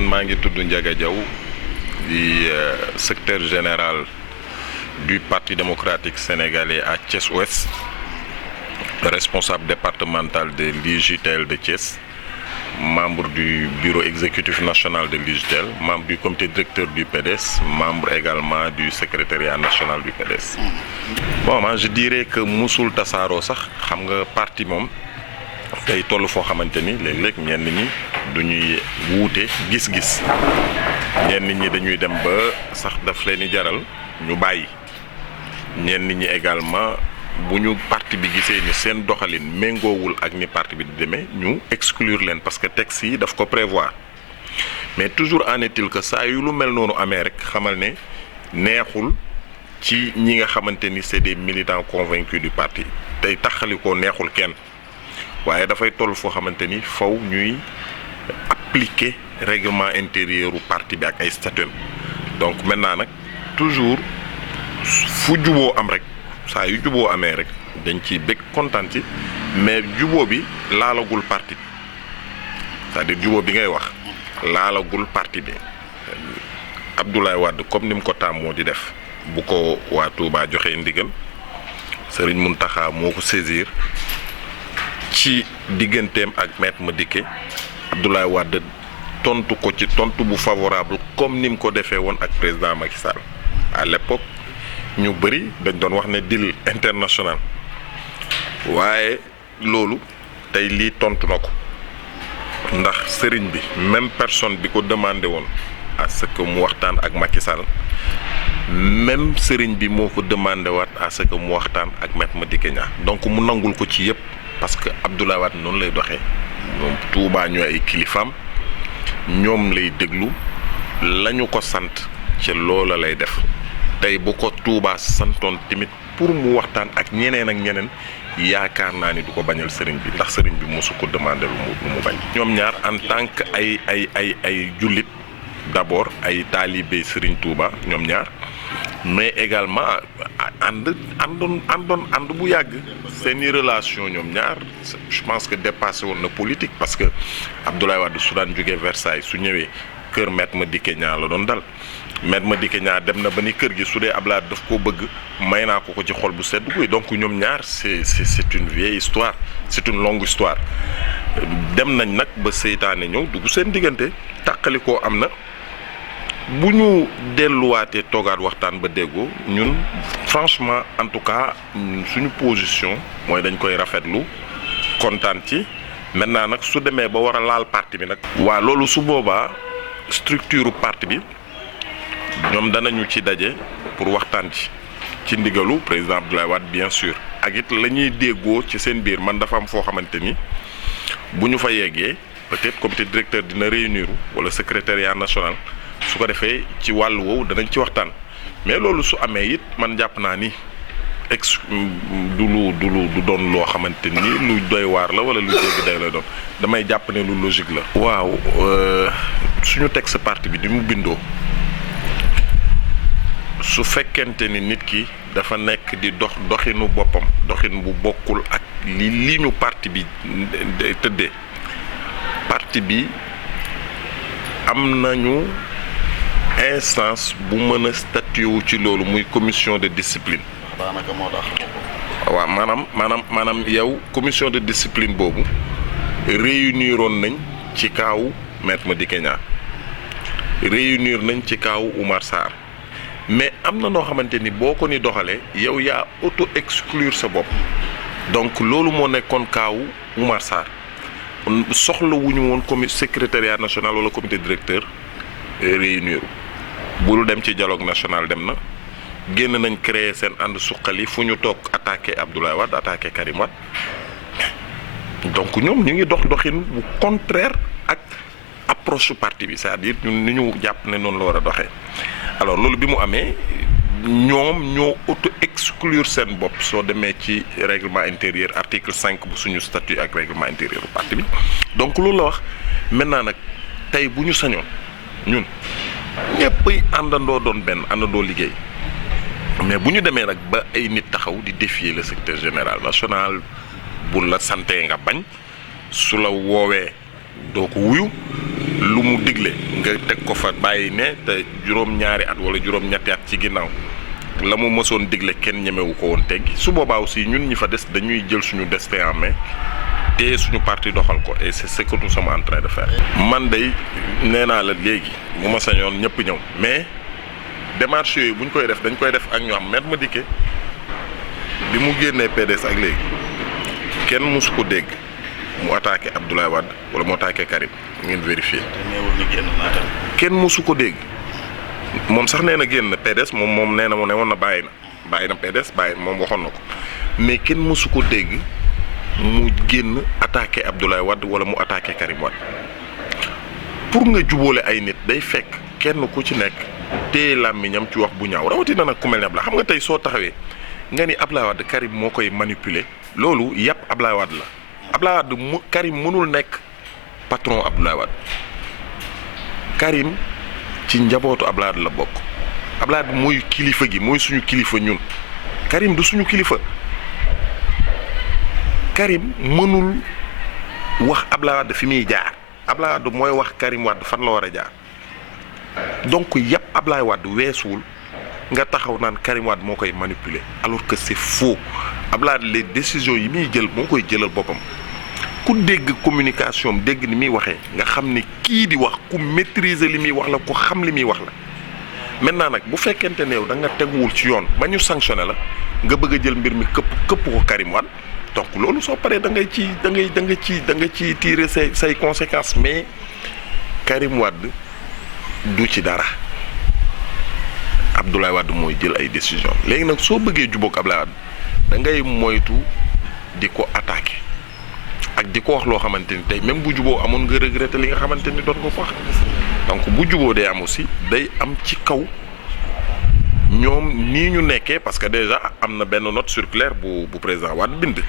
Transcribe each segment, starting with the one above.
man maa ngi tudd Ndiaga Diaw di secrétaire général du Parti démocratique sénégalais à Thiès-Ouest, responsable départemental de l'UJTL de Thiès, membre du bureau exécutif national de l'UJTL, membre du comité directeur du PDS, membre également du secrétariat national du PDS. Bon, man je dirais que musul tasaaroo sax xam nga parti moom tey toll foo xamante ni léeg-léeg ñenn ñi du ñuy wuute gis-gis ñenn ñi dañuy dem ba sax daf leen di jaral ñu bàyyi ñenn ñi également bu ñu parti bi gisee ni seen doxalin méngoowul ak ni parti bi di demee ñu exclure leen parce que texte yi daf ko prévoir mais toujours en est-il que saa yu lu mel noonu amee rek xamal ne neexul ci ñi nga xamante ni c'est des militants convaincus du parti tey taxali ko neexul kenn. waaye dafay toll foo xamante ni faw ñuy appliquer règlement intérieur u parti bi ak ay statuts donc maintenant nag toujours fu juboo am rek saa yu juboo amee rek dañ ciy bëgg kontaan ci mais juboo bi laalagul parti bi c'est-à-dire juboo bi ngay wax laalagul parti bi Abdoulaye Wade comme ni mu ko tàmmoo di def bu ko waa Touba joxee ndigal Serigne Mountakha moo ko saisir. ci digganteem ak Maître Madické Abdoulaye Wade tontu ko ci tontu bu favorable comme ni mu ko defee woon ak président Macky Sall à l'époque ñu bëri dañ doon wax ne deal international waaye loolu tey lii tontu na ko ndax sëriñ bi même personne bi ko demandé woon à ce que mu waxtaan ak Macky Sall même sëriñ bi moo ko demandé waat à ce que mu waxtaan ak Maître Madické Niang donc mu nangul ko ci yépp. parce que Abdoulaye Wade noonu lay doxee moom Touba ñooy ay kilifaam ñoom lay déglu lañu ko sant ci loola lay def tey bu ko Touba santoon tamit pour mu waxtaan ak ñeneen yaakaar naa ni du ko bañal sëriñ bi ndax sëriñ bi mosu ko demandé lu mu bañ. ñoom ñaar en tant que ay jullit d'abord ay taalibe sëriñ Touba ñoom ñaar. mais également ànd bu yàgg seeni relation ñoom ñaar je pense que dépassé woon na politique parce que Abdoulaye Wade su daan jógee Versailles su ñëwee kër Maître Madické Niang la doon dal Maître Madické Niang dem na ba ni kër gi su dee Abdoulaye daf koo bëgg may naa ko ci xol bu sedd guy donc ñoom ñaar c'est une vieille histoire c'est une longue histoire dem nañ nag ba seytaane ñëw dugg seen diggante tàqalikoo am na. bu ñu delluwaatee toogaat waxtaan ba déggoo ñun franchement en tout cas suñu position mooy dañ koy rafetlu kontaan ci maintenant nag su demee ba war a laal parti bi nag. waa loolu su boobaa structure parti bi ñoom danañu ci daje pour waxtaan ci ndigalu président Abdoulaye Wade bien sûr ak it la ñuy déggoo ci seen biir man dafa am foo xamante ni bu ñu fa yeggee peut-être comité directeur dina réunir wala secrétariat national. su ko defee ci wàllu woowu danañ ci waxtaan mais loolu su amee it man jàpp naa ni du doon loo xamante ni lu doy waar la wala lu jéggi day lay doon damay jàpp ne lu logique la. waaw suñu texte parti bi di mu bindoo su fekkente ni nit ki dafa nekk di doxinu boppam doxin bu bokkul ak li ñu parti bi tëddee parti bi am nañu. instance bu mën a statué wu ci loolu muy commission de discipline. daanaka moo tax. waaw maanaam yow commission de discipline boobu réuniroon nañ ci kaawu Maître Madické Niang réunir nañ ci kaawu Oumar Sarr mais am na noo xamante ni boo ko ni doxalee yow yaa auto exclure sa bopp donc loolu moo nekkoon kaawu Oumar Sarr soxla wu ñu woon secrétariat national wala comité directeur réunir. bul dem ci dialogue national dem na génn nañ créer seen ànd suqali fu ñu toog attaqué Abdoulaye Wade attaqué Karim Wade donc ñoom ñu ngi doxin bu contraire ak approche parti bi c'est-à-dire ñun ni ñu jàpp ne noonu la war a doxee alors loolu bi mu amee ñoom ñoo auto exclure seen bopp soo demee ci règlement intérieur article 5 bu suñu statut ak règlement intérieur bu parti bi donc loolu la wax maintenant nag tey bu ñu sañoon ñun ñëppay àndandoo doon benn àndandoo liggéey mais bu ñu demee nag ba ay nit taxaw di défier le secrétaire général national bu la santee nga bañ su la woowee doo ko wuyu lu lu mu digle nga teg ko fa bàyyi ne te juróom-ñaari at wala juróom-ñetti at ci ginnaaw la mu mësoon digle kenn ñemewu ko woon teggi su boobaa aussi ñun ñi fa des dañuy jël suñu destin en main te suñu parti doxal ko et c'est ce que nous sommes en train de faire. man day nee naa la léegi bu ma sañoon ñëpp ñëw mais démarche yooyu bu ñu koy def dañ koy def ak ñu am Maître Madické bi mu génnee PDS ak léegi kenn mësu ko dégg mu attaqué Abdoulaye Wade wala mu attaqué Karim ngeen vérifier. kenn mësu ko dégg moom sax nee na génn PDS moom nee na mu ne woon na bàyyi na PDS moom waxoon na ko mais kenn mësu ko dégg mu génn attaqué Abdoulaye Wade wala mu attaqué Karim Wade pour nga jubóole ay nit day fekk kenn ku ci nekk téye làmmiñam ci wax bu ñaaw rawatina nag ku mel ne Abdoulaye xam nga tey soo taxawee nga ni Abdoulaye Wade Karim moo koy manipuler loolu yàpp Abdoulaye Wade la Abdoulaye Wade Karim mënul nekk patron Abdoulaye Wade Karim ci njabootu Abdoulaye Wade la bokk Abdoulaye Wade mooy kilifa gi mooy suñu kilifa ñun Karim du suñu kilifa Karim mënul wax Abdoulaye Wade fi muy jaar Abdoulaye Wade mooy wax Karim Wade fan la war a jaar donc yàpp Abdoulaye Wade weesuwul nga taxaw naan Karim Wade moo koy manipuler alors que c'est faux Abdoulaye Wade les décisions yi muy jël moo koy jëlal boppam ku dégg communication dégg ni muy waxee nga xam ni kii di wax ku maîtriser li muy wax la ku xam li muy wax la maintenant nag bu fekkente ne yow da nga teguwul ci yoon ba ñu sanctionné la nga bëgg a jël mbir mi këpp ko Karim Wade donc loolu soo paree da nga ci tirer say conséquences mais Karim Wade du ci dara Abdoulaye Wade mooy jël ay décision léegi nag soo bëggee jubóog Abdoulaye Wade da ngay moytu di ko attaqué ak di ko wax loo xamante ni tey même bu juboo amoon nga regretté li nga xamante ni doon nga ko wax donc bu juboo day am aussi day am ci kaw ñoom nii ñu nekkee parce que déjà am na benn note circulaire bu président Wade bind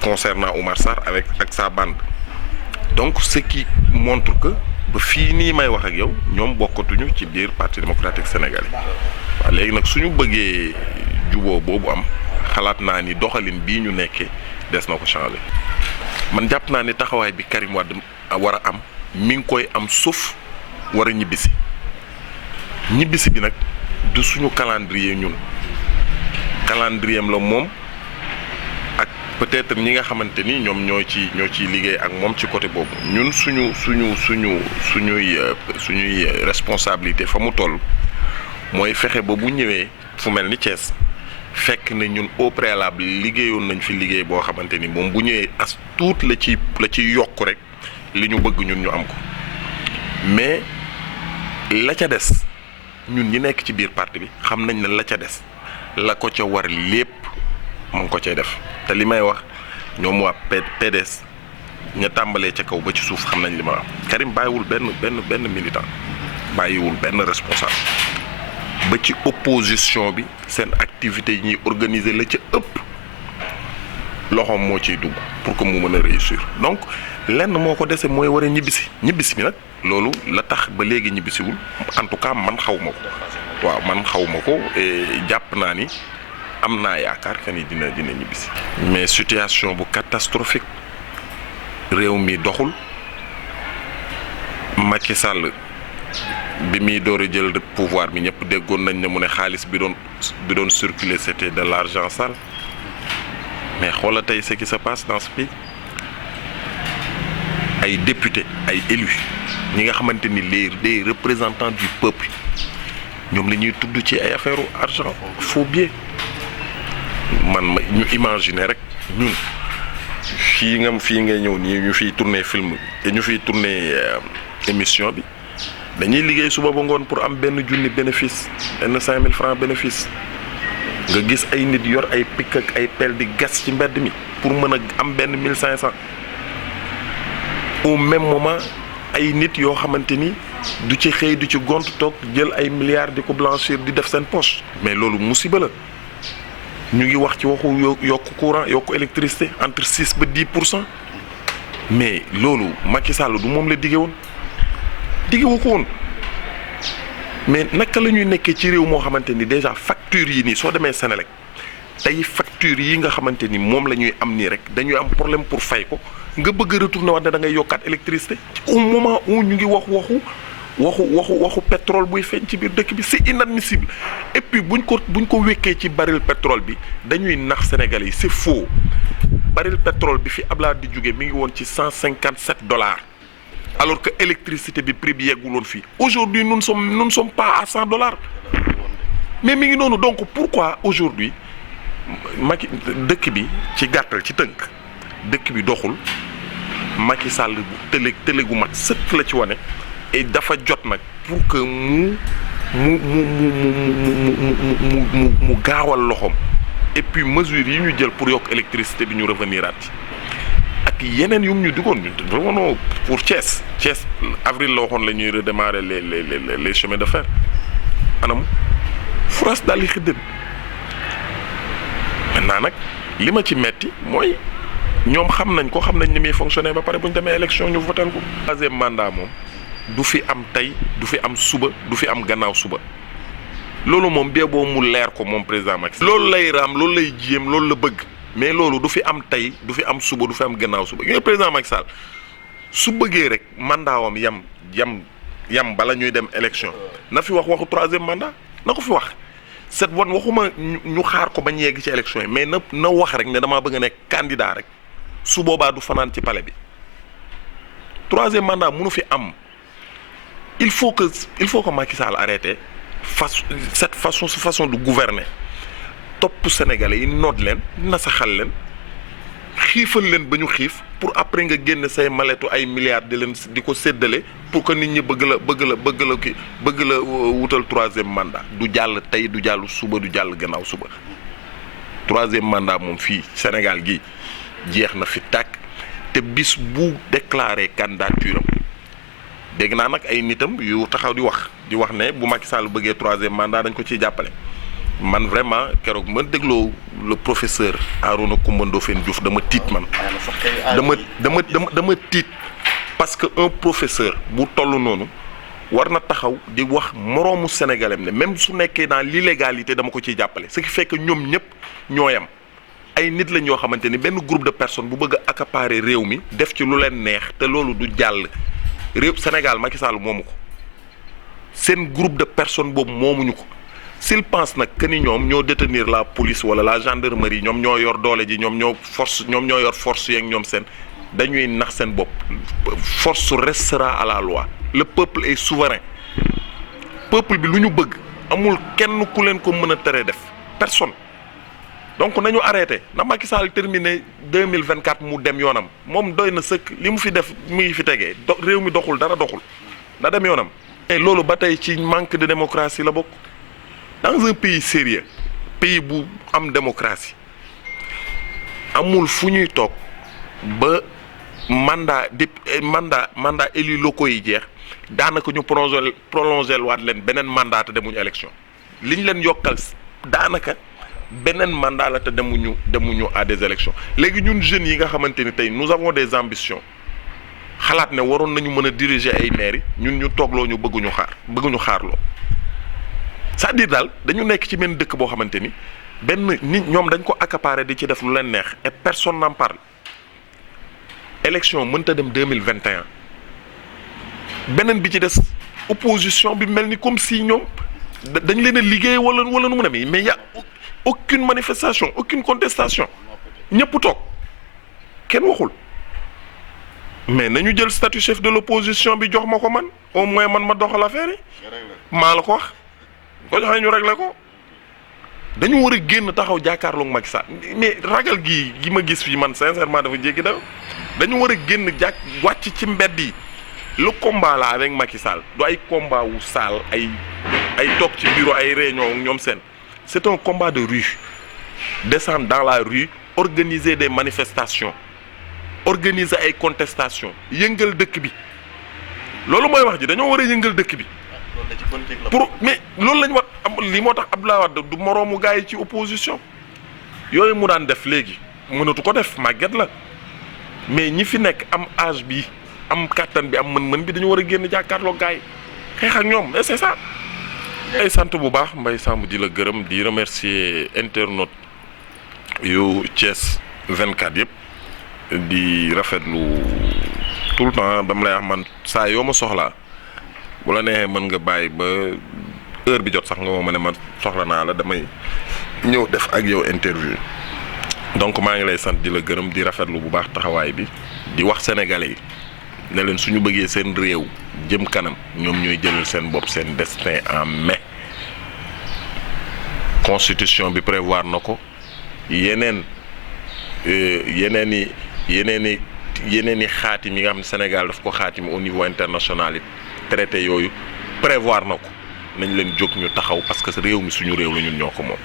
concernant Oumar Sarr ak sa bande donc ce qui montre que ba fii nii may wax ak yow ñoom bokkatuñu ci biir parti démocratique sénégalais waaw léegi nag suñu bëggee juboo boobu am xalaat naa ni doxalin bii ñu nekkee des na ko changer man jàpp naa ni taxawaay bi Karim Wade war a am mi ngi koy am sauf war a ñibbisi bi nag du suñu calendrier ñun calendrier am la moom ak peut-être ñi nga xamante ni ñoom ñoo ciy liggéey ak moom ci côté boobu ñun suñuy responsabilité fa mu toll mooy fexe ba bu ñëwee fu mel ni Thiès fekk na ñun au préalable liggéeyoon nañ fi liggéey boo xamante ni moom bu ñëwee as tuut la ci yokk rek li ñu bëgg ñun ñu am ko mais la ca des ñun ñi nekk ci biir parti bi xam nañ ne la ca des la ko ca war lépp mu ngi ko cay def te li may wax ñoom waa PDS ña tàmbalee ca kaw ba ci suuf xam nañ li ma wax Karim bàyyiwul benn militant bàyyiwul benn responsable ba ci opposition bi seen activité yi ñuy organiser la ca ëpp loxoom moo ciy dugg pour que mu mën a réussir donc lenn moo ko dese mooy war a ñibbisi bi nag loolu la tax ba léegi ñibbisiwul en tout cas man xaw ma ko waaw man xaw ma ko et jàpp naa ni am naa yaakaar que ni dina ñibbisi mais situation bu catastrophique réew mi doxul Macky Sall bi muy door a jël pouvoir bi ñëpp déggoon nañ ne mu ne xaalis bi doon circuler c'était de l'argent sale mais xoola tey ce qui se passe dans ce pays ay députés ay élus ñi nga xamante ni les représentants du peuple ñoom la ñuy tudd ci ay affaire argent faux billets ñu imaginer rek ñun fii nga ñëw nii ñu fiy tourner film te ñu fiy tourner émission bi dañuy liggéey suba ba ngoon pour am benn junni bénéfice benn 5000 francs bénéfice nga gis ay nit yor ay pikk ak ay pelle di gas ci mbedd mi pour mën a am benn 1500 au même moment ay nit yoo xamante ni du ci xëy du ci gont toog jël ay milliards di ko blanchir di def seen poche mais loolu musiba la ñu ngi wax ci waxu yokk courant yokk électricité entre 6 ba 10% mais loolu Macky Sall du moom la diggewu ko woon mais naka la ñuy nekkee ci réew moo xamante ni déjà facture yi nii soo demee Sénélec tey facture yi nga xamante ni moom la ñuy am nii rek dañuy am problème pour fay ko nga bëgg a retourner wax ne da ngay yokkaat électricité au moment où ñu ngi waxu pétrole buy feeñ ci biir dëkk bi c'est inadmissible. Et puis buñ ko wékkee ci baril pétrole bi dañuy nax Sénégalais yi c'est faux. Baril pétrole bi fi Abdoulaye di jóge mi ngi woon ci $157 alors que électricité bi prix bi yeggul woon fii aujourd'hui nous ne sommes pas à $100 mais mi ngi noonu. Donc pourquoi aujourd'hui Macky dëkk bi ci gàttal ci tënk dëkk bi doxul Macky Sall bu tële gu mat sëkk la ci wane et dafa jot nag pour que mu gaawal loxoom et puis mesures yi ñu jël pour yokk électricité bi ñu revenir at ak yeneen yu ñu duggoon vraiment pour Thiès avril la waxoon la ñuy redémarrer les chemins de fer anam France daal di xëddën. Maintenant nag li ma ci metti mooy ñoom xam nañ ni muy fonctionner ba pare bu ñu demee élection ñu voté ko. Troisième mandat moom du fi am tey du fi am suba du fi am gannaaw suba loolu moom bee boo mu leer ko moom président Macky Sall. loolu lay raam loolu lay jéem loolu la bëgg mais loolu du fi am tey du fi am suba du fi am gannaaw suba nga président Macky Sall su bëggee rek mandaawam yam bala ñuy dem élection na fi waxu troisième mandat na ko fi wax. cette one waxuma ñu xaar ko bañ yegg ci élection yi mais na wax rek ne damaa bëgg a nekk candidat rek su boobaa du fanaan ci palais bi troisième mandat mënu fi am. Il faut que Macky Sall arrête cette façon de gouverner topp Sénégalais yi noot leen nasaxal leen xiifal leen ba ñu xiif pour après nga génn say maletu ay milliards di ko séddale pour que nit ñi bëgg la wutal troisième mandat du jàll tey du jàll suba du jàll gannaaw suba. Troisième mandat moom fii Sénégal gi jeex na fi tàkk te bis bu déclaré candidature am dégg naa nag ay nitam yu taxaw di wax ne bu Macky Sall bëggee troisième mandat dañ ko ciy jàppale. Man vraiment keroog ma dégloo le professeur Arona Coumba Ndoffène Diouf dama tiit man. dama tiit parce que un professeur bu toll noonu war na taxaw di wax moroomu sénégalais ne même su nekkee dans l'illégalité dama ko ciy jàppale ce qui fait que ñoom ñëpp ñoo yam ay nit lañ yoo xamante ni benn groupe de personnes bu bëgg a accaparer réew mi def ci lu leen neex te loolu du jàll. réew Sénégal Macky Sall moomu ko seen groupe de personnes boobu moomuñu ko s'il pense nag que ni ñoom ñoo détenir la police wala la gendarmerie ñoom ñoo yor doole ji ñoom ñoo yor force yeeg ñoom seen dañuy nax seen bopp. Force restera à la loi le peuple est souverain peuple bi lu ñu bëgg amul kenn ku leen ko mën a tere def personne. Donc nañu arrêté na Macky Sall terminé 2024 mu dem yoonam moom doy na sëkk li mu fi def mu ngi fi tegee réew mi doxul dara doxul na dem yoonam. et loolu ba tey ci manque de démocratie la bokk dans un pays sérieux pays bu am démocratie amul fu ñuy toog ba mandat élus locaux yi jeex daanaka ñu prolongé waat leen beneen mandat te demuñu élection liñ leen yokkal daanaka. beneen mandat la te demuñu à des élections léegi ñun jeunes yi nga xamante ni tey nous avons des ambitions xalaat ne waroon nañu mën a diriger ay mairie ñun ñu toogloo ñu bëgguñu xaarloo c'est-à-dire daal dañu nekk ci benn dëkk boo xamante ni benn nit ñoom dañ ko accaparer di ci def lu leen neex et personne n'en parle. Élection mënta dem 2021 beneen bi ci des opposition bi mel ni comme si ñoom dañ leen a liggéey wala nu mu demee mais aucune manifestation aucune contestation ñëpp toog kenn waxul mais nañu jël statut chef de l'opposition bi jox ma ko man au moins man ma doxal affaire yi maa la ko wax ko joxee ñu réglé ko dañu war a génn taxaw jàkkaarloog Macky Sall mais ragal gi ma gis fii man sincèrement dafa jéggi dañu war a génn wàcc ci mbedd yi le combat là avec Macky Sall du ay combat wu saal ay toog ci bureau ay réunion ñoom seen. C'est un combat de rue. Descendre dans la rue, organiser des manifestations, organiser ay contestations yëngal dëkk bi loolu mooy wax ji dañoo war a yëngal dëkk bi. pour mais loolu lañ war li moo tax Abdoulaye Wade du moroomu gars yi ci opposition yooyu mu daan def léegi mënatu ko def màgget la mais ñi fi nekk am âge bi am kàttan bi am mën-mën bi dañu war a génn jàkkaarloo gars yi xeex ak ñoom mais c'est ça. ay sant bu baax Mbaye Samb di la gërëm di remercier internautes yu Thiès 24 yëpp di rafetlu tout le temps dama lay wax man saa yoo ma soxlaa bu la neexee mën nga bàyyi ba heure bi jot sax nga ma ne ma soxla naa la damay ñëw def ak yow interview donc maa ngi lay sant di la gërëm di rafetlu bu baax taxawaay bi di wax sénégalais yi ne leen suñu bëggee seen réew jëm kanam ñoom ñooy jëlal seen bopp seen destin en main constitution bi prévoir na ko yeneen i xaatim yi nga xam ne Sénégal daf ko xaatim au niveau international it traité yooyu prévoir na ko nañ leen jóg ñu taxaw parce que réew mi suñu réew la ñun ñoo ko moom.